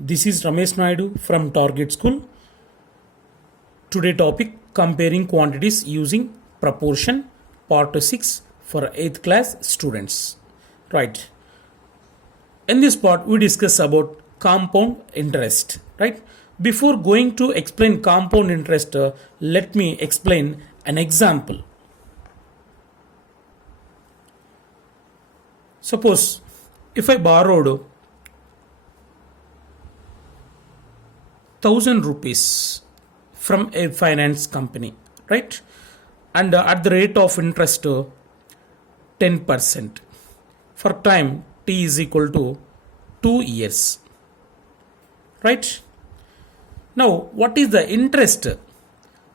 This is Ramesh Naidu from Target School. Today topic comparing quantities using proportion part 6 for 8th class students. Right. In this part we discuss about compound interest. Right. Before going to explain compound interest, let me explain an example. Suppose if I borrowed 1,000 rupees from a finance company, right? And at the rate of interest 10% for time t is equal to 2 years, right? Now, what is the interest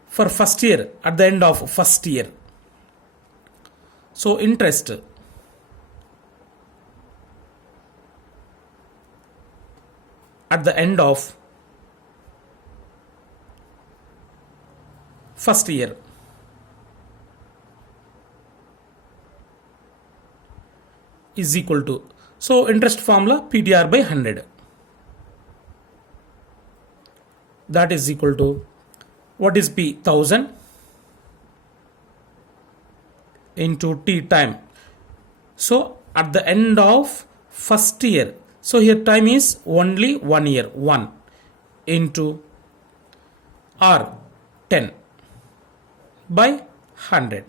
for first year at the end of first year? So, interest at the end of first year is equal to, so interest formula PTR by 100, that is equal to, what is P? 1000 into T time. So at the end of first year, so here time is only 1 year, 1 into R 10 by 100.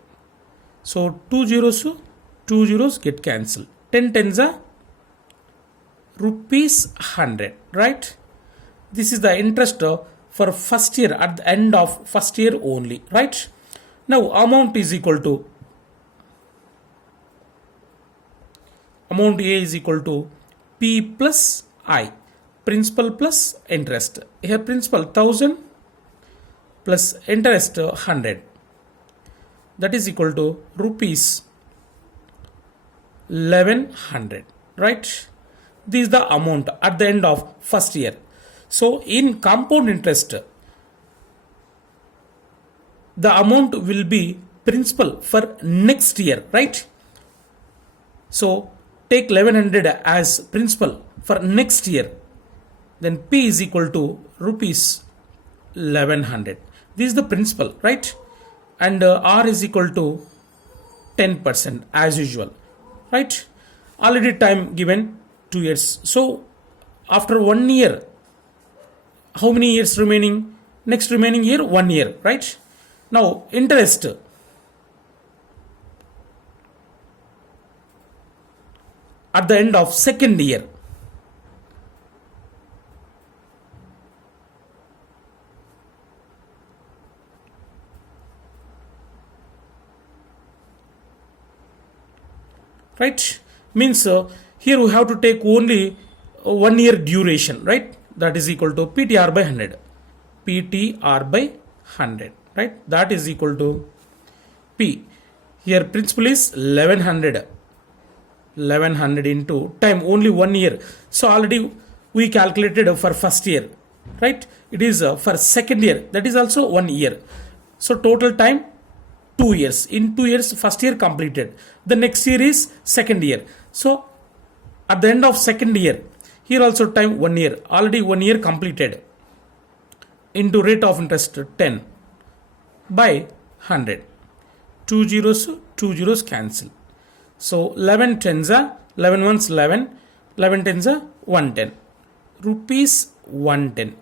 So 2 zeros get cancelled. 10 tens are rupees 100, right? This is the interest for first year at the end of first year only, right? Now amount is equal to, amount A is equal to P plus I, principal plus interest. Here principal 1000 plus interest 100. That is equal to rupees 1100, right? This is the amount at the end of first year. So in compound interest, the amount will be principal for next year, right? So take 1100 as principal for next year, then P is equal to rupees 1100. This is the principal, right? And R is equal to 10% as usual, right? Already time given 2 years. So after 1 year, how many years remaining? Next remaining year 1 year, right? Now interest at the end of second year, right? Means here we have to take only 1 year duration, right? That is equal to PTR by 100. PTR by 100, right? That is equal to P. Here principal is 1100. 1100 into time only 1 year. So already we calculated for first year, right? It is for second year, that is also 1 year. So total time 2 years. In 2 years first year completed, the next year is second year. So at the end of second year, here also time 1 year, already 1 year completed, into rate of interest 10 by 100. 2 zeros cancel. So 11 tens are 11 ones 11, 11 tens are 110, rupees 110.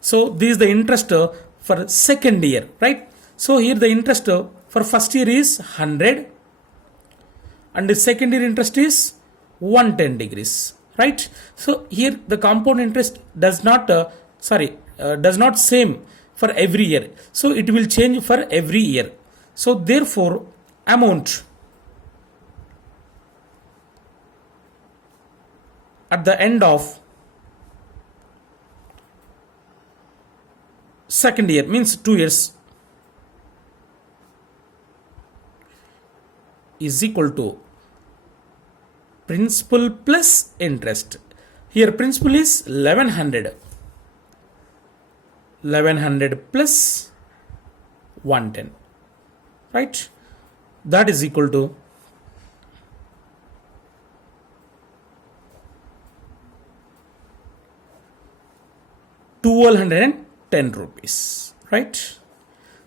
So this is the interest for second year, right? So here the interest for first year is 100 and the second year interest is 110 degrees, right? So here the compound interest does not same for every year. So it will change for every year. So therefore amount at the end of second year, means 2 years, is equal to principal plus interest. Here principal is 1100. 1100 plus 110, right? That is equal to 1210 rupees, right?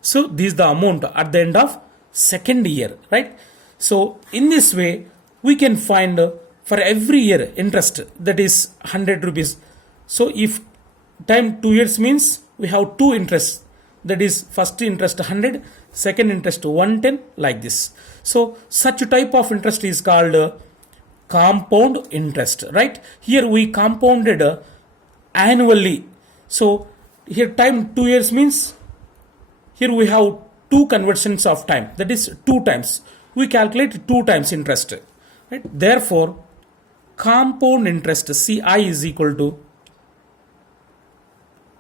So this is the amount at the end of second year, right? So in this way, we can find for every year interest, that is 100 rupees. So if time 2 years means we have two interests, that is first interest 100, second interest 110, like this. So such type of interest is called compound interest, right? Here we compounded annually. So here time 2 years means here we have two conversions of time, that is 2 times. We calculate 2 times interest, right? Therefore, compound interest CI is equal to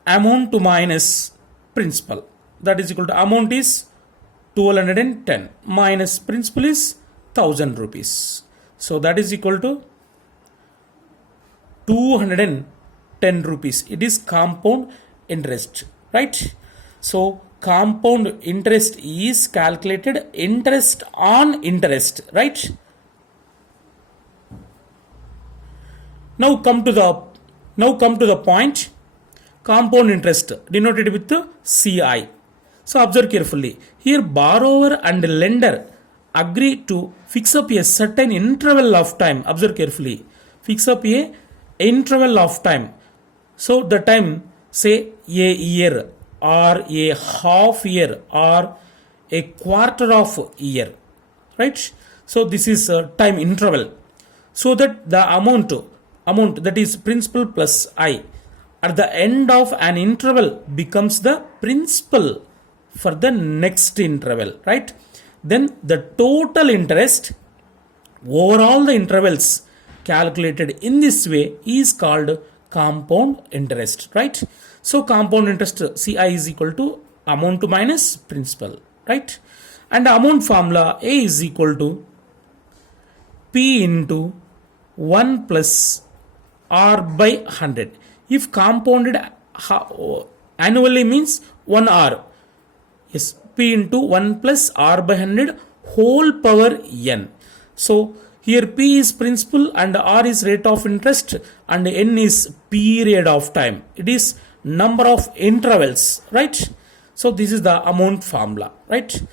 amount to minus principal. That is equal to amount is 1210 minus principal is 1000 rupees. So that is equal to 210 rupees. It is compound interest, right? So compound interest is calculated interest on interest, right? Now come to the point. Compound interest denoted with the CI. So observe carefully. Here borrower and lender agree to fix up a certain interval of time. Observe carefully. Fix up a interval of time. So the time, say a year or a half year or a quarter of year, right? So this is a time interval. So that the amount that is principal plus I at the end of an interval becomes the principal for the next interval, right? Then the total interest over all the intervals calculated in this way is called compound interest, right? So compound interest CI is equal to amount to minus principal, right? And amount formula A is equal to P into 1 plus R by 100. If compounded annually means 1 R. Yes, P into 1 plus R by 100 whole power N. So here P is principal and R is rate of interest and N is period of time. It is number of intervals, right? So this is the amount formula, right?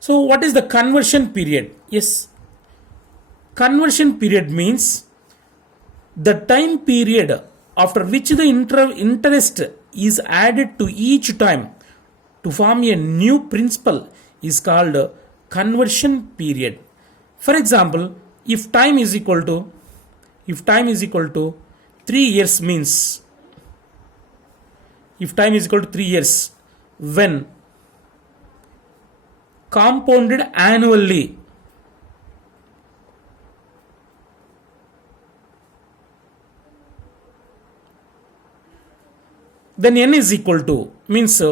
So what is the conversion period? Yes, conversion period means the time period after which the interest is added to each time to form a new principal is called conversion period. For example, if time is equal to 3 years means, if time is equal to 3 years, when compounded annually, then N is equal to means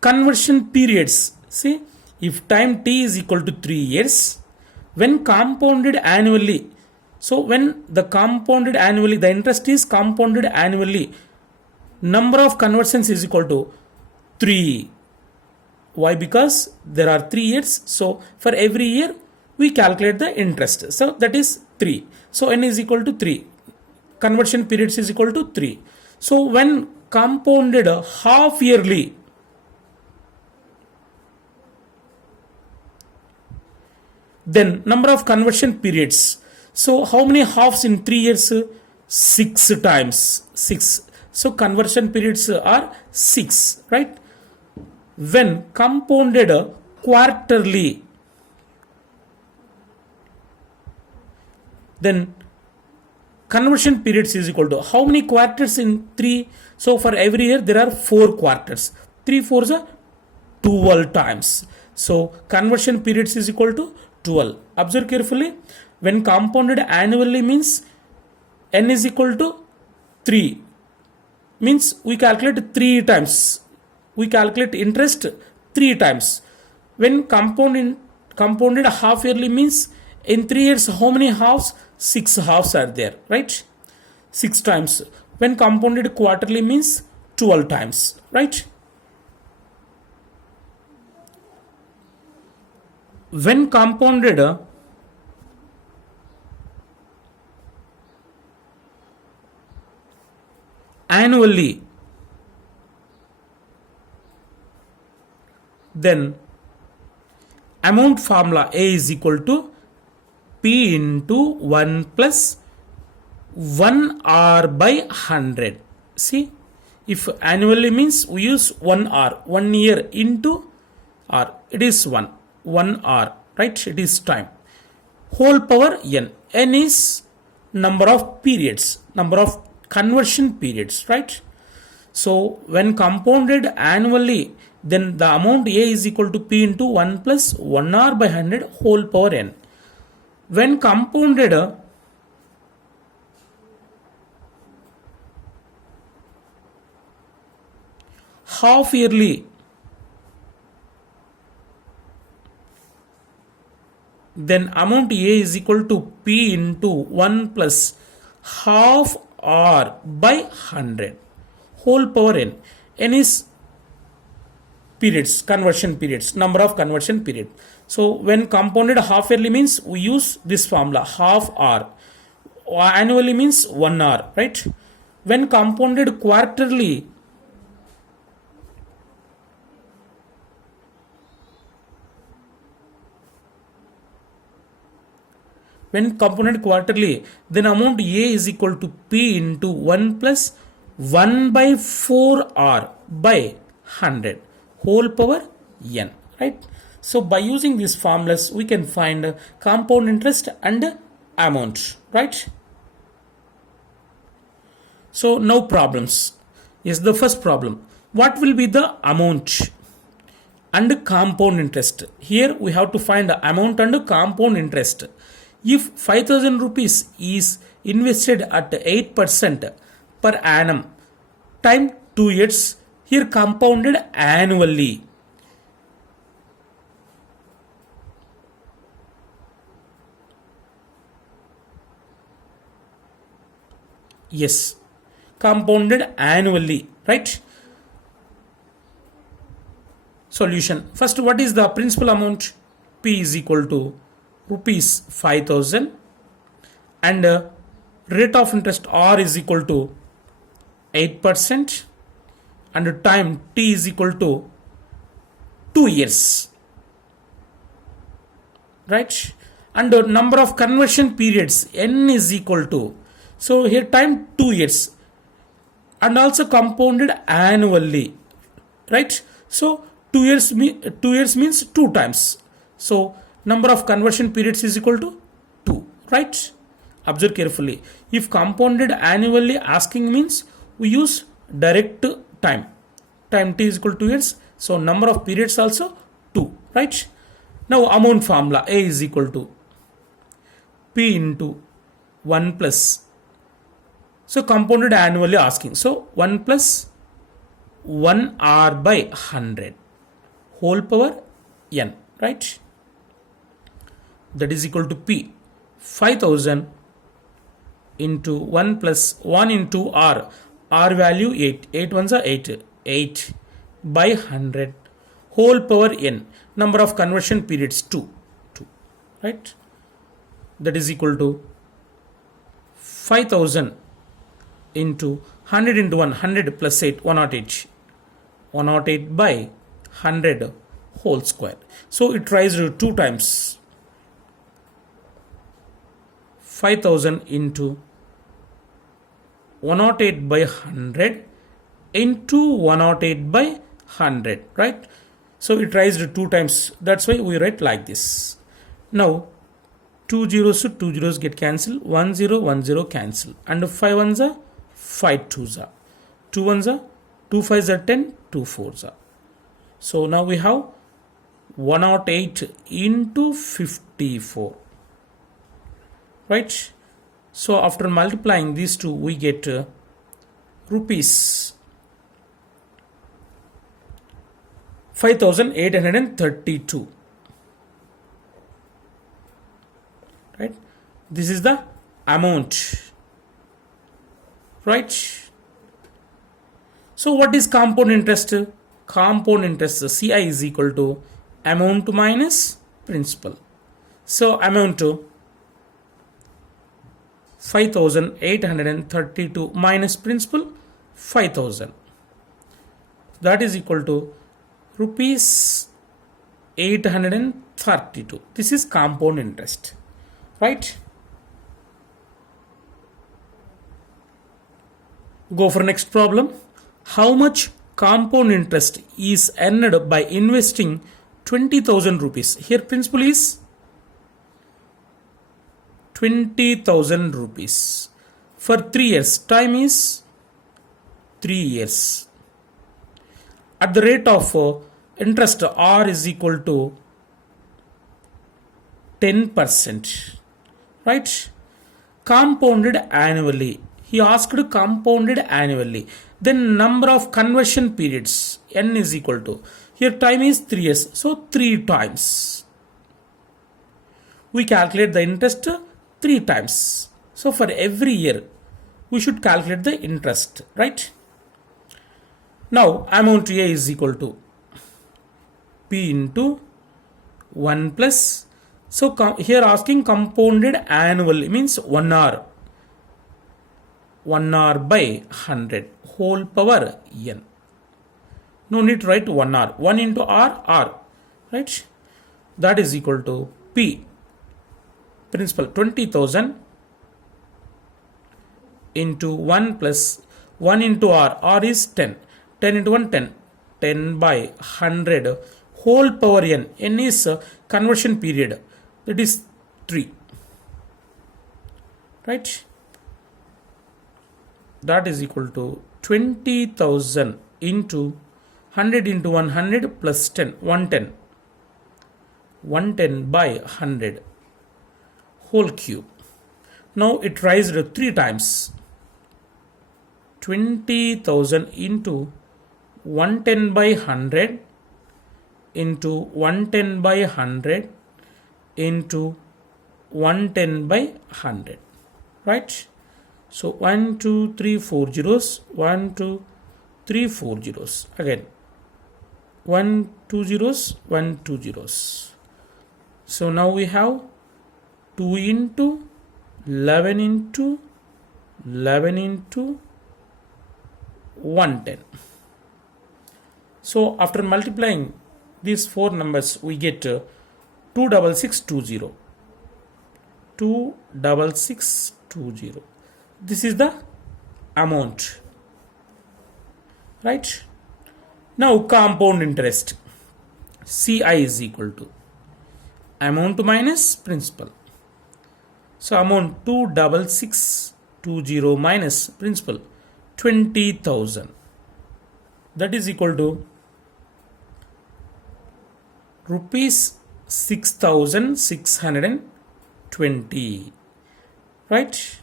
conversion periods. See, if time T is equal to 3 years, when compounded annually, so when the compounded annually, the interest is compounded annually, number of conversions is equal to 3. Why? Because there are 3 years. So for every year we calculate the interest. So that is 3. So N is equal to 3. Conversion periods is equal to 3. So when compounded half yearly, then number of conversion periods. So how many halves in 3 years? 6 times 6. So conversion periods are 6, right? When compounded quarterly, then conversion periods is equal to how many quarters in 3? So for every year there are 4 quarters. 3 4s are 12 times. So conversion periods is equal to 12. Observe carefully. When compounded annually means N is equal to 3. Means we calculate 3 times. We calculate interest 3 times. When compounded half yearly means in 3 years how many halves? 6 halves are there, right? 6 times. When compounded quarterly means 12 times, right? When compounded annually, then amount formula A is equal to P into 1 plus 1 R by 100. See, if annually means we use 1 R, 1 year into R, it is 1 R, right? It is time. Whole power n. N is number of periods, number of conversion periods, right? So when compounded annually, then the amount A is equal to P into 1 plus 1 R by 100 whole power n. When compounded half yearly, then amount A is equal to P into 1 plus half R by 100 whole power n. N is periods, conversion periods, number of conversion period. So when compounded half yearly means we use this formula, half R. Annually means 1 R, right? When compounded quarterly, then amount A is equal to P into 1 plus 1 by 4 R by 100 whole power n, right? So by using these formulas, we can find compound interest and amount, right? So now problems. Is the first problem. What will be the amount and compound interest? Here we have to find the amount and compound interest. If 5,000 rupees is invested at 8% per annum time 2 years, here compounded annually. Yes, compounded annually, right? Solution. First, what is the principal amount? P is equal to rupees 5,000 and rate of interest R is equal to 8% and time T is equal to 2 years, right? And the number of conversion periods N is equal to, so here time 2 years and also compounded annually, right? So 2 years means 2 times. So number of conversion periods is equal to 2, right? Observe carefully. If compounded annually asking means we use direct time. Time T is equal to 2 years. So number of periods also 2, right? Now amount formula A is equal to P into 1 plus. So compounded annually asking. So 1 plus 1 R by 100 whole power n, right? That is equal to P 5,000 into 1 plus 1 into R. R value 8. 8 ones are 8. 8 by 100 whole power n. Number of conversion periods 2. Right? That is equal to 5,000 into 100 into 1. 100 plus 8. 108. 108 by 100 whole square. So it tries to 2 times. 5,000 into 108 by 100 into 108 by 100, right? So it raised 2 times. That's why we write like this. Now 2 zeros to 2 zeros get cancelled. 1 0 1 0 cancel. And 5 ones are 5 twos are. 2 ones are 2 5s are 10. 2 4s are. So now we have 108 into 54. Right? So after multiplying these two, we get rupees 5,832. Right? This is the amount. Right? So what is compound interest? Compound interest, CI is equal to amount minus principal. So amount to 5,832 minus principal 5,000. That is equal to rupees 832. This is compound interest, right? Go for next problem. How much compound interest is earned by investing 20,000 rupees? Here principal is 20,000 rupees for 3 years. Time is 3 years. At the rate of interest R is equal to 10%, right? Compounded annually. He asked compounded annually. Then number of conversion periods, n is equal to, here time is 3 years, so 3 times. We calculate the interest 3 times. So for every year, we should calculate the interest, right? Now amount A is equal to P into 1 plus, so here asking compounded annually means 1 hour. 1 hour by 100 whole power n. No need to write 1 hour. 1 into r, right? That is equal to P. Principal 20,000 into 1 plus 1 into r is 10. 10 into 1, 10. 10 by 100 whole power n. N is conversion period. That is 3. Right? That is equal to 20,000 into 100 into 100 plus 10. 110. 110 by 100 whole cube. Now it rises 3 times. 20,000 into 110 by 100 into 110 by 100 into 110 by 100, right? So 1 2 3 4 zeros, 1 2 3 4 zeros, again 1 2 zeros, 1 2 zeros. So now we have 2 into 11 into 11 into 110. So after multiplying these 4 numbers, we get 26620. 26620. This is the amount, right? Now compound interest, CI is equal to amount minus principal. So amount 26620 minus principal 20,000, that is equal to rupees 6,620, right?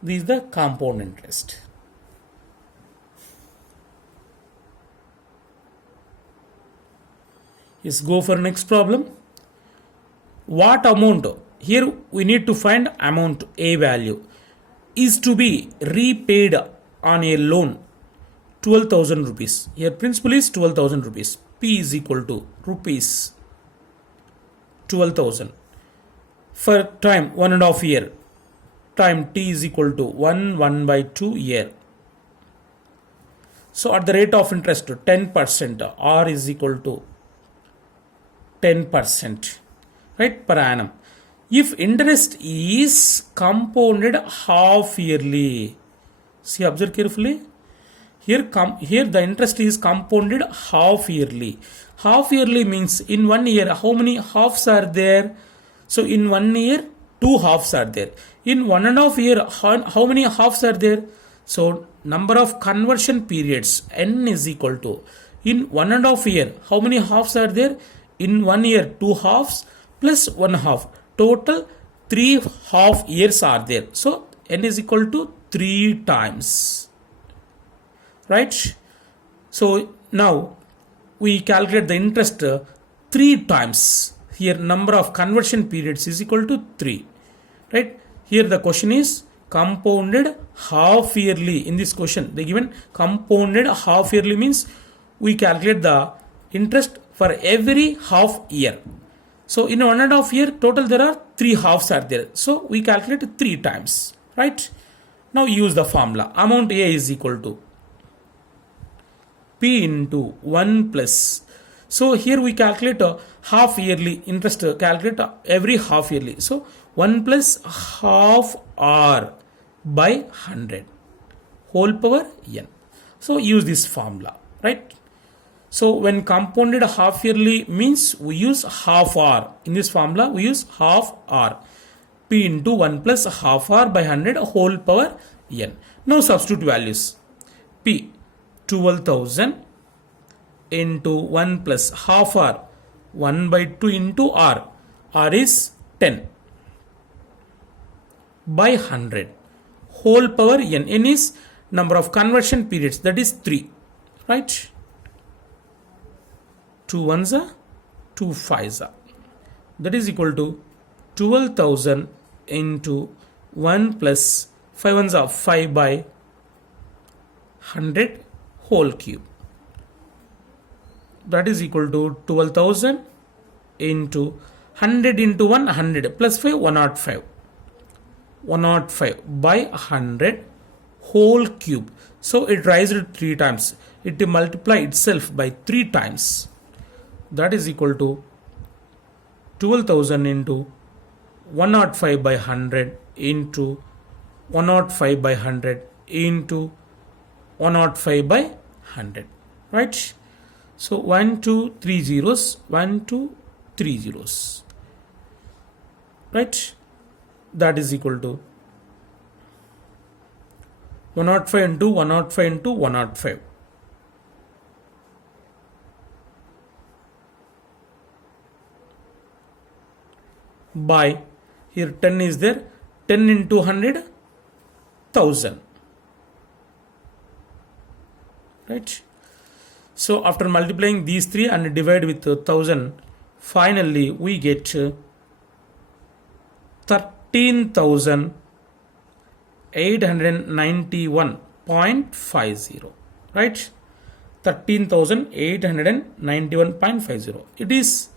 This is the compound interest. Let's go for next problem. What amount, here we need to find amount A value, is to be repaid on a loan 12,000 rupees. Here principal is 12,000 rupees. P is equal to rupees 12,000 for time 1.5 year. Time T is equal to 1 by 2 year. So at the rate of interest 10%, R is equal to 10%, right, per annum. If interest is compounded half yearly, see, observe carefully. Here the interest is compounded half yearly. Half yearly means in 1 year how many halves are there? So in 1 year 2 halves are there. In 1.5 year how many halves are there? So number of conversion periods, n is equal to, in 1.5 year how many halves are there? In 1 year 2 halves plus 1 half. Total 3 half years are there. So n is equal to 3 times, right? So now we calculate the interest 3 times. Here number of conversion periods is equal to 3, right? Here the question is compounded half yearly. In this question they given compounded half yearly means we calculate the interest for every half year. So in 1.5 year total there are 3 halves are there. So we calculate 3 times, right? Now use the formula. Amount A is equal to P into 1 plus. So here we calculate a half yearly interest, calculate every half yearly. So 1 plus half r by 100 whole power n. So use this formula, right? So when compounded half yearly means we use half r. In this formula we use half r. P into 1 plus half r by 100 whole power n. Now substitute values. P 12,000 into 1 plus half r, 1 by 2 into r. R is 10 by 100 whole power n. N is number of conversion periods, that is 3, right? 2 ones are 2 fives are, that is equal to 12,000 into 1 plus 5 ones are 5 by 100 whole cube, that is equal to 12,000 into 100 into 1, 100 plus 5, 105 by 100 whole cube. So it rises 3 times, it multiply itself by 3 times, that is equal to 12,000 into 105 by 100 into 105 by 100 into 105 by 100, right? So 1 2 3 zeros, 1 2 3 zeros, right? That is equal to 105 into 105 into 105. By, here 10 is there, 10 into 100, 1000, right? So after multiplying these 3 and divide with 1000, finally we get 13,891.50, right? 13,891.50. It is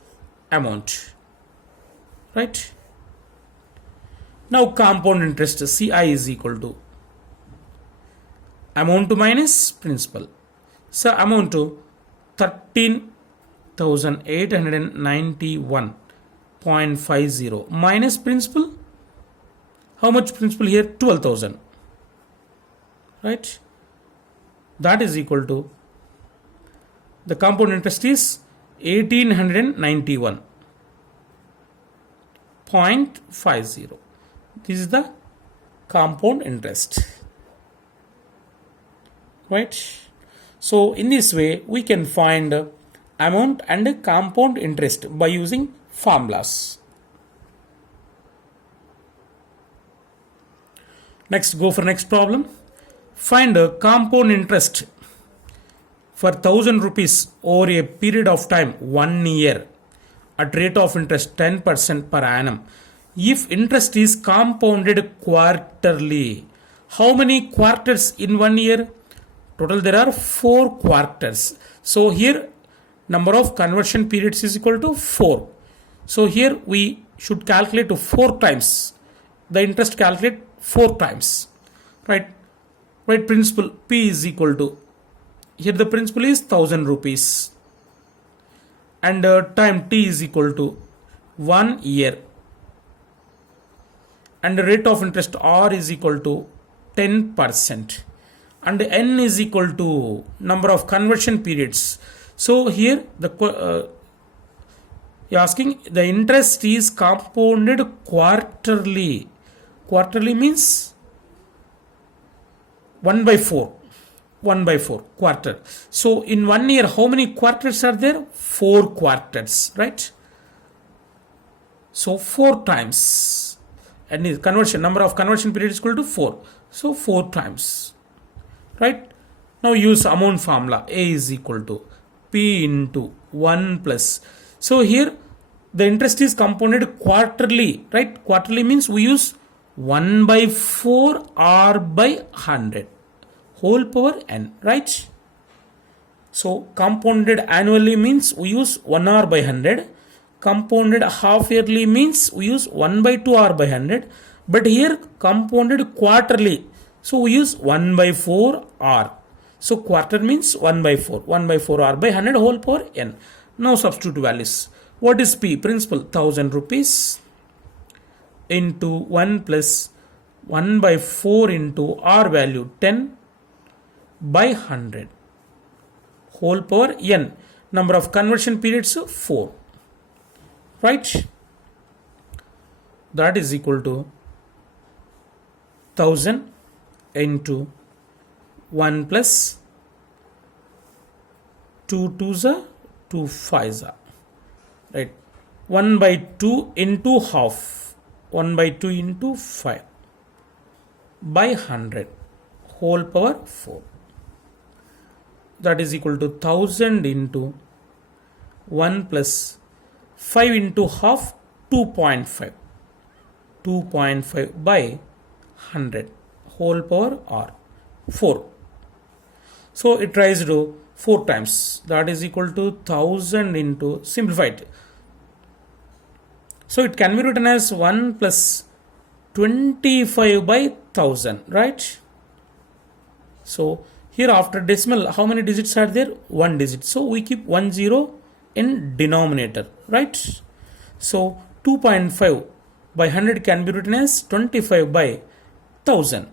amount, right? Now compound interest CI is equal to amount minus principal. So amount to 13,891.50 minus principal. How much principal here? 12,000, right? That is equal to, the compound interest is 1891.50. This is the compound interest, right? So in this way we can find amount and compound interest by using formulas. Next, go for next problem. Find a compound interest for 1,000 rupees over a period of time 1 year at rate of interest 10% per annum. If interest is compounded quarterly, how many quarters in 1 year? Total there are 4 quarters. So here number of conversion periods is equal to 4. So here we should calculate to 4 times. The interest calculate 4 times, right? Right, principal P is equal to, here the principal is 1,000 rupees and time T is equal to 1 year and the rate of interest R is equal to 10% and N is equal to number of conversion periods. So here the you're asking the interest is compounded quarterly. Quarterly means 1 by 4 quarter. So in 1 year how many quarters are there? 4 quarters, right? So 4 times, and is conversion, number of conversion periods equal to 4, so 4 times, right? Now use amount formula. A is equal to P into 1 plus, so here the interest is compounded quarterly, right? Quarterly means we use 1 by 4 R by 100 whole power n, right? So compounded annually means we use 1 R by 100. Compounded half yearly means we use 1 by 2 R by 100. But here compounded quarterly, so we use 1 by 4 R. So quarter means 1 by 4 R by 100 whole power n. Now substitute values. What is P? Principal 1000 rupees into 1 plus 1 by 4 into R value 10 by 100 whole power n. Number of conversion periods 4. Right? That is equal to 1000 into 1 plus 2 2s are 2 5s are. Right? 1 by 2 into half. 1 by 2 into 5 by 100 whole power 4. That is equal to 1000 into 1 plus 5 into half 2.5. 2.5 by 100 whole power r 4. So it tries to 4 times. That is equal to 1000 into simplified. So it can be written as 1 plus 25 by 1000, right? So here after decimal, how many digits are there? 1 digit. So we keep 1 0 in denominator, right? So 2.5 by 100 can be written as 25 by 1000.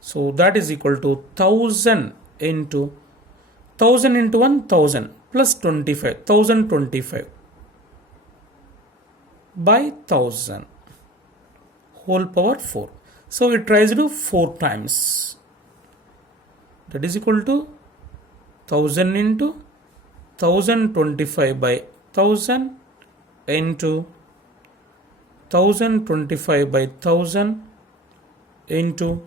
So that is equal to 1000 into 1000 plus 25, 1025 by 1000 whole power 4. So it tries to do 4 times. That is equal to 1000 into 1025 by 1000 into 1025 by 1000 into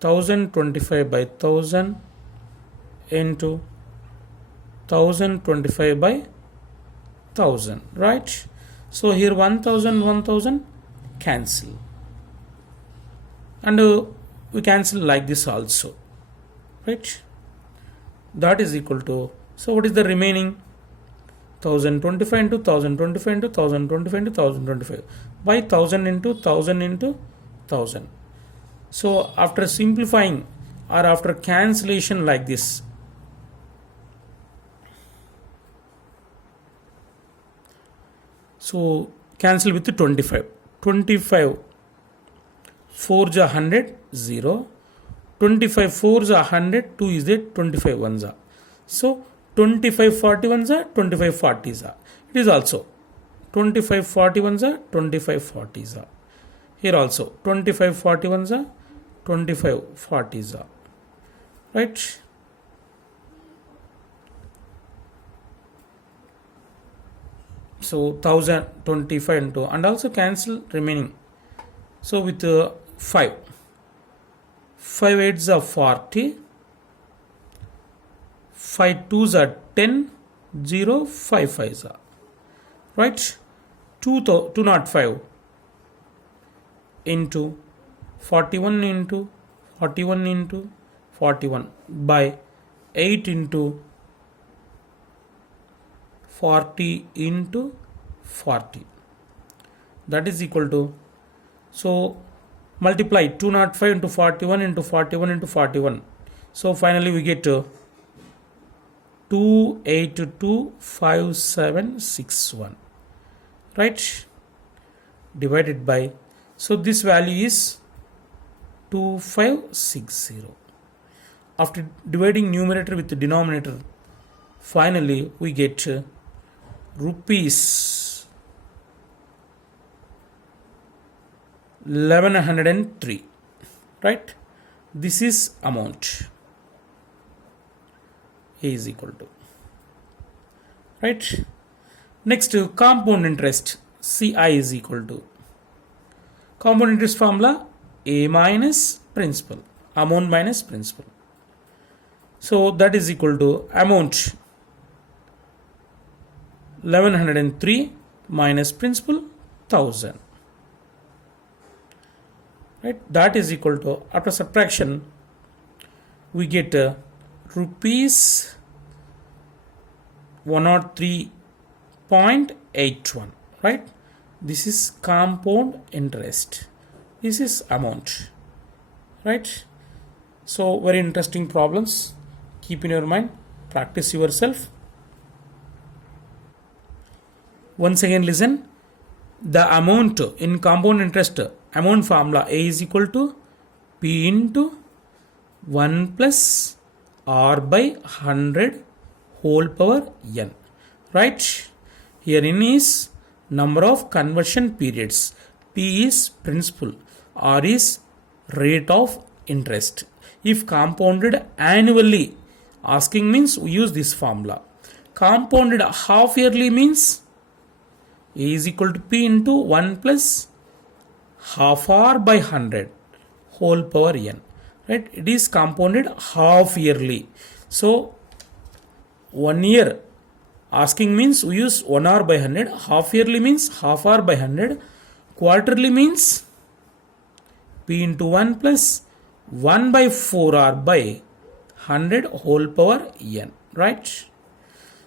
1025 by 1000 into 1025 by 1000, right? So here 1000 cancel, and we cancel like this also, right? That is equal to, so what is the remaining? 1025 into 1025 into 1025 into 1025 by 1000 into 1000 into 1000. So after simplifying or after cancellation like this, so cancel with the 25. 25 4s are 100, 0. 25 4s are 100, 2 is there, 25 1s are. So 25 41s are 25 40s are. It is also 25 41s are 25 40s are. Here also 25 41s are 25 40s are. Right? So 1025 into, and also cancel remaining. So with 5 8s are 40, 5 2s are 10, 0 5 5s are, right? 205 into 41 into 41 into 41 by 8 into 40 into 40, that is equal to, so multiply 205 into 41 into 41 into 41. So finally we get 2825761, right? Divided by, so this value is 2560. After dividing numerator with the denominator, finally we get rupees 1103, right? This is amount. A is equal to, right? Next, compound interest, CI is equal to, compound interest formula, A minus principal, amount minus principal. So that is equal to amount 1103 minus principal 1000, right? That is equal to, after subtraction we get rupees 103.81, right? This is compound interest, this is amount, right? So very interesting problems. Keep in your mind, practice yourself. Once again listen, the amount in compound interest amount formula A is equal to P into 1 plus R by 100 whole power n, right? Here n is number of conversion periods, P is principal, R is rate of interest. If compounded annually, asking means we use this formula. Compounded half yearly means A is equal to P into 1 plus half R by 100 whole power n, right? It is compounded half yearly. So 1 year asking means we use 1 R by 100, half yearly means half R by 100, quarterly means P into 1 plus 1 by 4 R by 100 whole power n, right?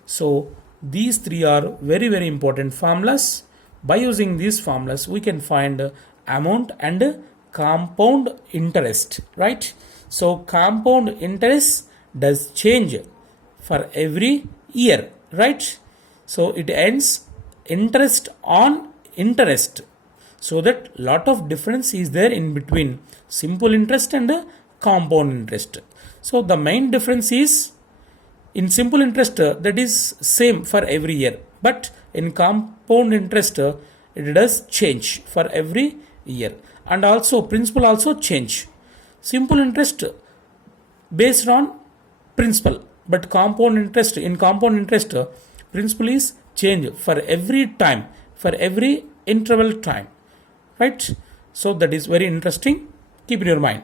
So these three are very, very important formulas. By using these formulas, we can find amount and compound interest, right? So compound interest does change for every year, right? So it ends interest on interest. So that lot of difference is there in between simple interest and compound interest. So the main difference is in simple interest that is same for every year, but in compound interest it does change for every year, and also principal also change. Simple interest based on principal, but compound interest, in compound interest principal is change for every time, for every interval time, right? So that is very interesting. Keep in your mind.